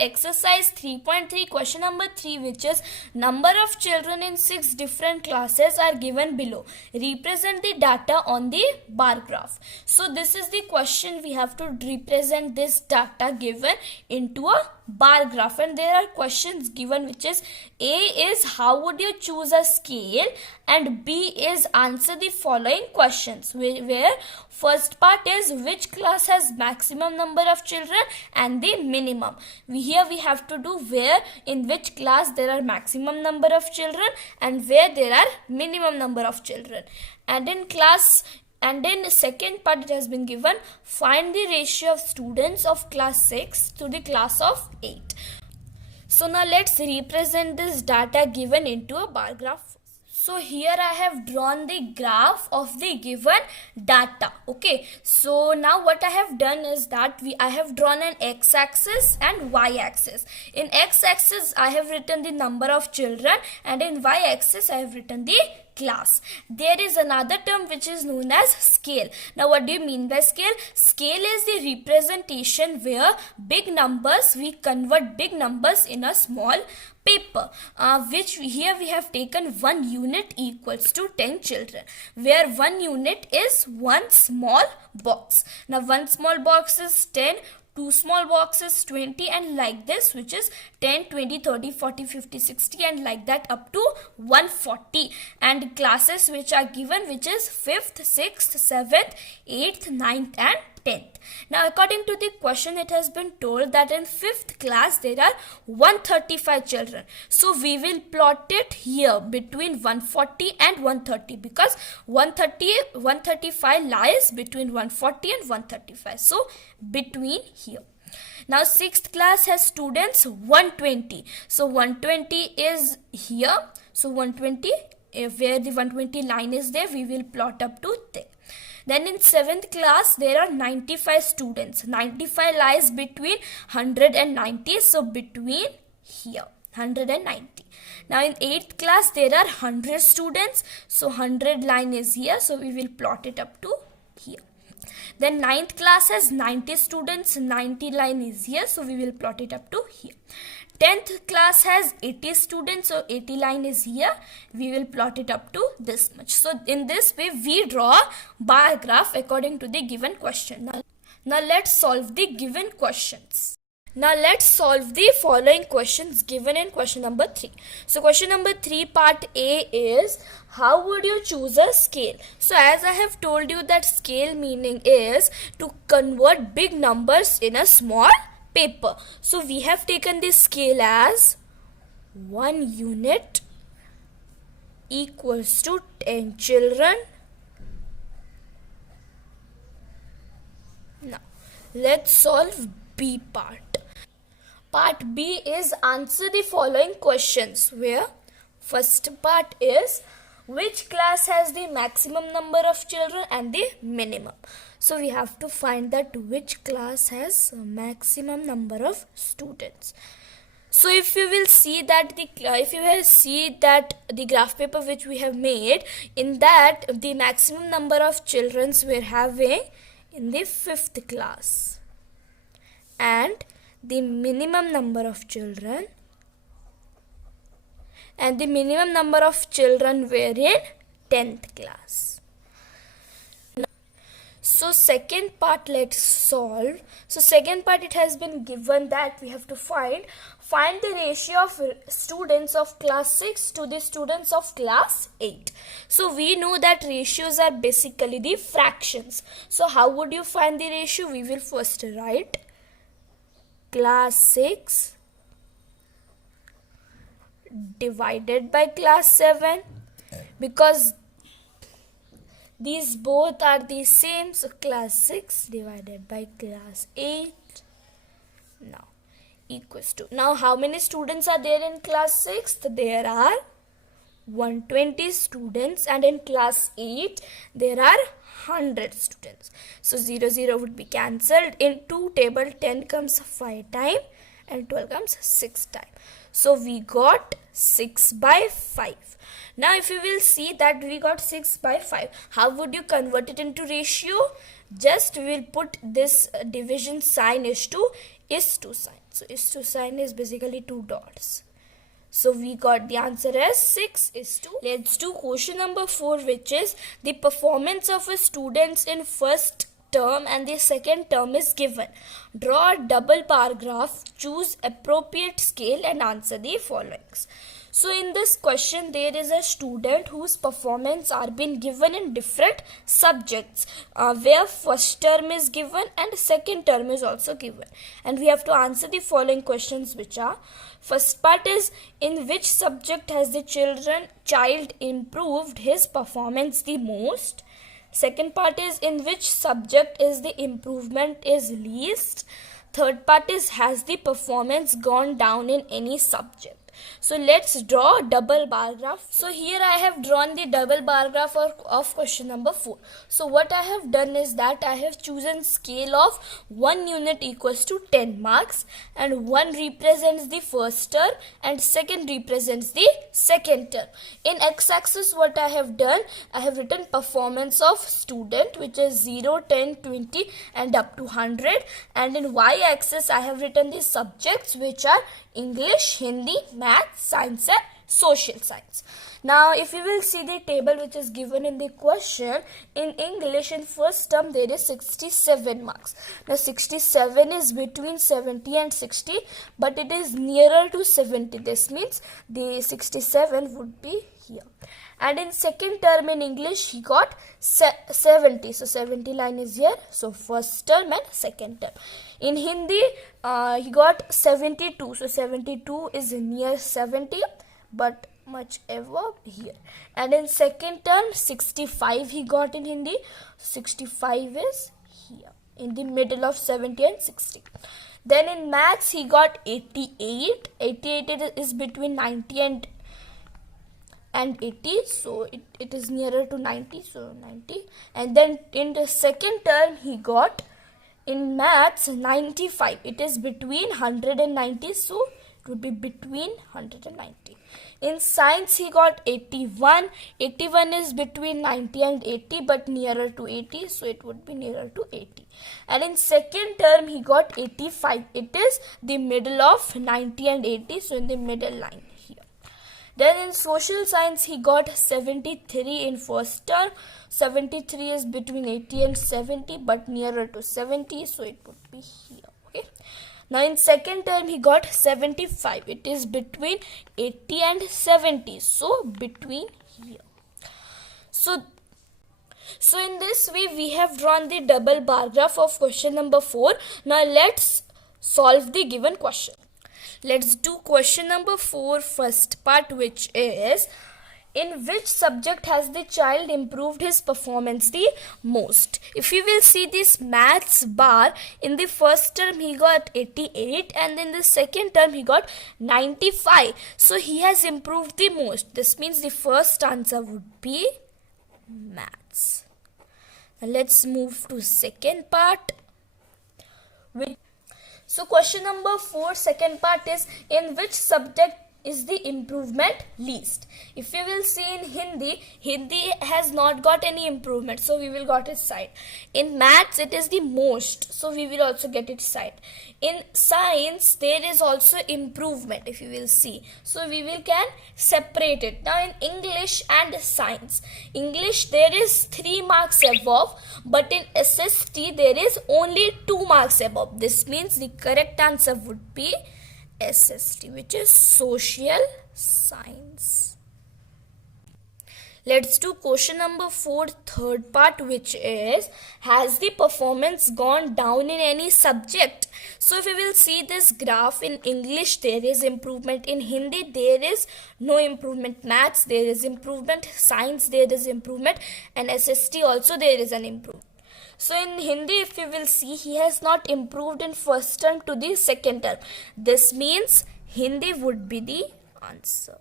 Exercise 3.3 question number 3, which is number of children in 6 different classes are given below. Represent the data on the bar graph. So this is the question. We have to represent this data given into a bar graph, and there are questions given, which is A is how would you choose a scale, and B is answer the following questions, where first part is which class has maximum number of children and the minimum. Here we have to do where in which class there are maximum number of children and where there are minimum number of children. And in the second part it has been given, find the ratio of students of class 6 to the class of 8. So now let's represent this data given into a bar graph. So here I have drawn the graph of the given data. Okay, so now what I have done is that I have drawn an x-axis and y-axis. In x-axis I have written the number of children, and in y-axis I have written the class. There is another term which is known as scale. Now what do you mean by scale? Scale is the representation where big numbers, we convert big numbers in a small paper, here we have taken 1 unit equals to 10 children, where 1 unit is 1 small box. Now 1 small box is 10, 2 small boxes 20, and like this, which is 10, 20, 30, 40, 50, 60, and like that up to 140. And classes which are given, which is 5th, 6th, 7th, 8th, 9th and 10th. Now according to the question, it has been told that in 5th class there are 135 children. So we will plot it here between 140 and 130, because 135 lies between 140 and 135. So between here. Now 6th class has students 120. So 120 is here. So 120, where the 120 line is there, we will plot up to there. Then in 7th class, there are 95 students. 95 lies between 100 and 90. So between here, 100 and 90. Now in 8th class, there are 100 students. So 100 line is here. So we will plot it up to here. Then 9th class has 90 students. 90 line is here. So we will plot it up to here. 10th class has 80 students, so 80 line is here. We will plot it up to this much. So in this way, we draw a bar graph according to the given question. Now let's solve the given questions. Now let's solve the following questions given in question number 3. So question number 3 part A is, how would you choose a scale? So as I have told you that scale meaning is to convert big numbers in a small paper. So we have taken this scale as 1 unit equals to 10 children. Now let's solve B part. Part B is answer the following questions, where first part is which class has the maximum number of children and the minimum. So we have to find that which class has maximum number of students. So if you will see that the graph paper which we have made, in that the maximum number of children we're having in the 5th class, and the minimum number of children were in 10th class. So second part, let's solve. So second part, it has been given that we have to find the ratio of students of class 6 to the students of class 8. So we know that ratios are basically the fractions. So how would you find the ratio? We will first write class 6 divided by class 7, because these both are the same. So class 6 divided by class 8 now equals to, now how many students are there in class 6? There are 120 students, and in class 8 there are 100 students. So 0 0 would be cancelled. In 2 table 10 comes 5 times and 12 comes 6 times. So we got 6 by 5. Now if you will see that we got 6/5, how would you convert it into ratio? Just we will put this division sign is to sign. So is to sign is basically 2 dots. So we got the answer as 6:2. Let's do question number 4, which is the performance of a student in first term and the second term is given. Draw a double bar graph, choose appropriate scale and answer the followings. So in this question, there is a student whose performance are being given in different subjects, where first term is given and second term is also given. And we have to answer the following questions, which are: first part is, in which subject has the child improved his performance the most? Second part is, in which subject is the improvement is least? Third part is, has the performance gone down in any subject? So let's draw a double bar graph. So here I have drawn the double bar graph of question number 4. So what I have done is that I have chosen scale of 1 unit equals to 10 marks, and 1 represents the first term and second represents the second term. In x-axis what I have done, I have written performance of student, which is 0, 10, 20 and up to 100, and in y-axis I have written the subjects, which are English, Hindi, Maths, Science and Social Science. Now if you will see the table which is given in the question, in English in first term there is 67 marks. Now 67 is between 70 and 60, but it is nearer to 70. This means the 67 would be here. And in second term in English he got 70. So 70 line is here. So first term and second term. In Hindi he got 72. So 72 is near 70, but much above here. And in second term 65 he got in Hindi. 65 is here in the middle of 70 and 60. Then in Maths he got 88. 88 is between 90 and 80, so it is nearer to 90, so 90. And then in the second term he got in Maths 95. It is between 100 and 90, so it would be between 100 and 90. In Science he got 81. 81 is between 90 and 80, but nearer to 80, so it would be nearer to 80. And in second term he got 85. It is the middle of 90 and 80, so in the middle line. Then in Social Science he got 73 in first term. 73 is between 80 and 70, but nearer to 70, so it would be here. Okay. Now in second term he got 75. It is between 80 and 70, so between here. So in this way we have drawn the double bar graph of question number 4. Now let's solve the given question. Let's do question number 4, first part, which is, in which subject has the child improved his performance the most? If you will see this Maths bar, in the first term he got 88 and in the second term he got 95. So he has improved the most. This means the first answer would be Maths. Now let's move to second part. So question number 4, second part is, in which subject is the improvement least? If you will see in Hindi has not got any improvement, so we will got its side. In Maths it is the most, so we will also get its side. In Science there is also improvement, if you will see, so we will can separate it. Now in English and Science, English there is 3 marks above, but in SST there is only 2 marks above. This means the correct answer would be SST, which is Social Science. Let's do question number 4, third part, which is, has the performance gone down in any subject? So if you will see this graph, in English there is improvement, in Hindi there is no improvement, Maths there is improvement, Science there is improvement, and SST also there is an improvement. So in Hindi, if you will see, he has not improved in first term to the second term. This means Hindi would be the answer.